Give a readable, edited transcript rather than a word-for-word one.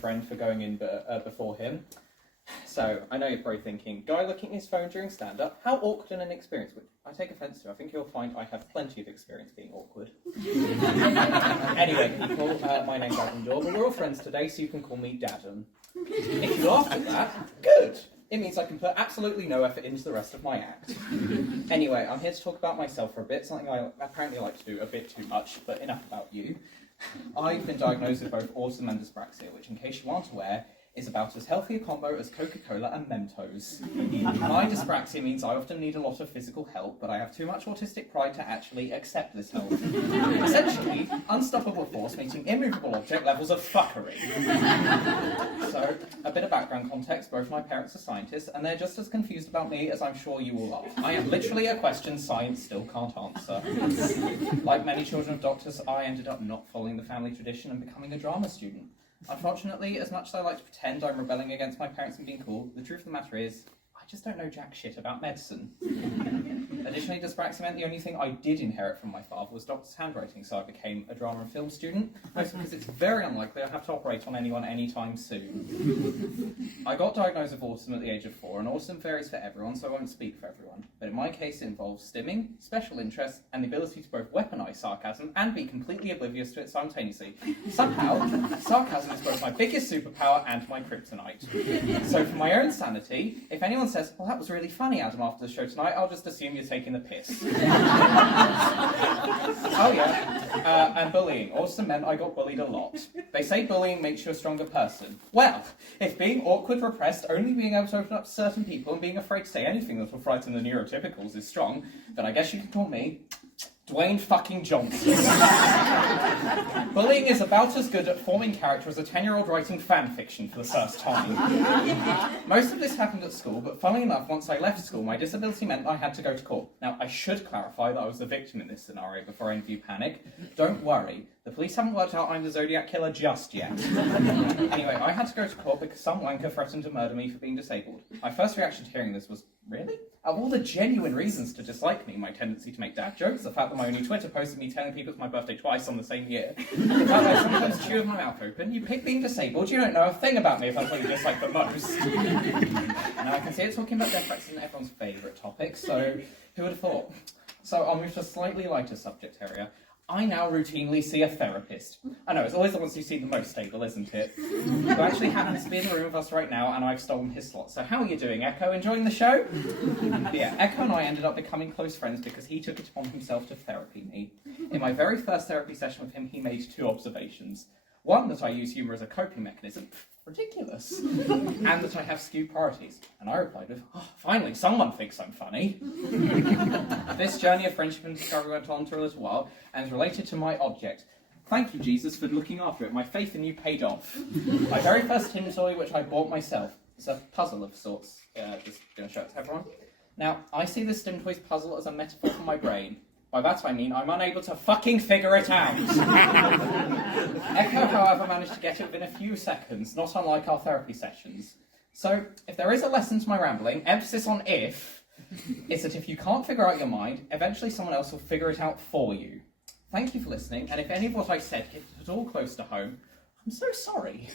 friend for going in before him. So, I know you're probably thinking, guy looking at his phone during stand-up, how awkward and inexperienced, which I take offence to. I think you'll find I have plenty of experience being awkward. Anyway, people, my name's Adam Dorr, but we're all friends today, so you can call me Dadden. If you laughed at that, good! It means I can put absolutely no effort into the rest of my act. Anyway, I'm here to talk about myself for a bit, something I apparently like to do a bit too much, but enough about you. I've been diagnosed with both autism and dyspraxia, which, in case you aren't aware, is about as healthy a combo as Coca-Cola and Mentos. My dyspraxia means I often need a lot of physical help, but I have too much autistic pride to actually accept this help. Essentially, unstoppable force meeting immovable object levels of fuckery. So, a bit of background context, both my parents are scientists, and they're just as confused about me as I'm sure you all are. I am literally a question science still can't answer. Like many children of doctors, I ended up not following the family tradition and becoming a drama student. Unfortunately, as much as I like to pretend I'm rebelling against my parents and being cool, the truth of the matter is, I just don't know jack shit about medicine. Additionally, dyspraxia meant the only thing I did inherit from my father was doctor's handwriting, so I became a drama and film student, mostly because it's very unlikely I'll have to operate on anyone anytime soon. I got diagnosed with autism at the age of 4, and autism varies for everyone, so I won't speak for everyone. But in my case, it involves stimming, special interests, and the ability to both weaponize sarcasm and be completely oblivious to it simultaneously. Somehow, sarcasm is both my biggest superpower and my kryptonite. So for my own sanity, if anyone says, well, that was really funny, Adam, after the show tonight, I'll just assume you're taking the piss. Oh yeah, and bullying. Autism meant I got bullied a lot. They say bullying makes you a stronger person. Well, if being awkward, repressed, only being able to open up to certain people and being afraid to say anything that will frighten the neurotypicals is strong, then I guess you can call me Dwayne fucking Johnson. Bullying is about as good at forming character as a 10-year-old writing fan fiction for the first time. Most of this happened at school, but funnily enough, once I left school, my disability meant I had to go to court. Now, I should clarify that I was the victim in this scenario before any of you panic. Don't worry, the police haven't worked out I'm the Zodiac Killer just yet. Anyway, I had to go to court because some wanker threatened to murder me for being disabled. My first reaction to hearing this was, really? Of all the genuine reasons to dislike me, my tendency to make dad jokes, the fact that my only Twitter post is me telling people it's my birthday twice on the same year, the fact that I sometimes chew with my mouth open, you pick being disabled, you don't know a thing about me if that's what you dislike the most. Now I can see it talking about death threats isn't everyone's favourite topic, so who would have thought? So I'll move to a slightly lighter subject area. I now routinely see a therapist. I know, it's always the ones who seem the most stable, isn't it? Who actually happens to be in the room with us right now, and I've stolen his slot. So how are you doing, Echo? Enjoying the show? Yeah, Echo and I ended up becoming close friends because he took it upon himself to therapy me. In my very first therapy session with him, he made 2 observations. One, that I use humour as a coping mechanism. Ridiculous. And that I have skewed priorities. And I replied with, oh, finally, someone thinks I'm funny. This journey of friendship and discovery went on for a little while, and is related to my object. Thank you, Jesus, for looking after it. My faith in you paid off. My very first tin toy, which I bought myself. It's a puzzle of sorts. Just going to show it to everyone. Now, I see this Stim Toys puzzle as a metaphor for my brain. By that I mean I'm unable to fucking figure it out. Echo, however, managed to get it within a few seconds, not unlike our therapy sessions. So, if there is a lesson to my rambling, emphasis on if, it's that if you can't figure out your mind, eventually someone else will figure it out for you. Thank you for listening, and if any of what I said hit at all close to home, I'm so sorry.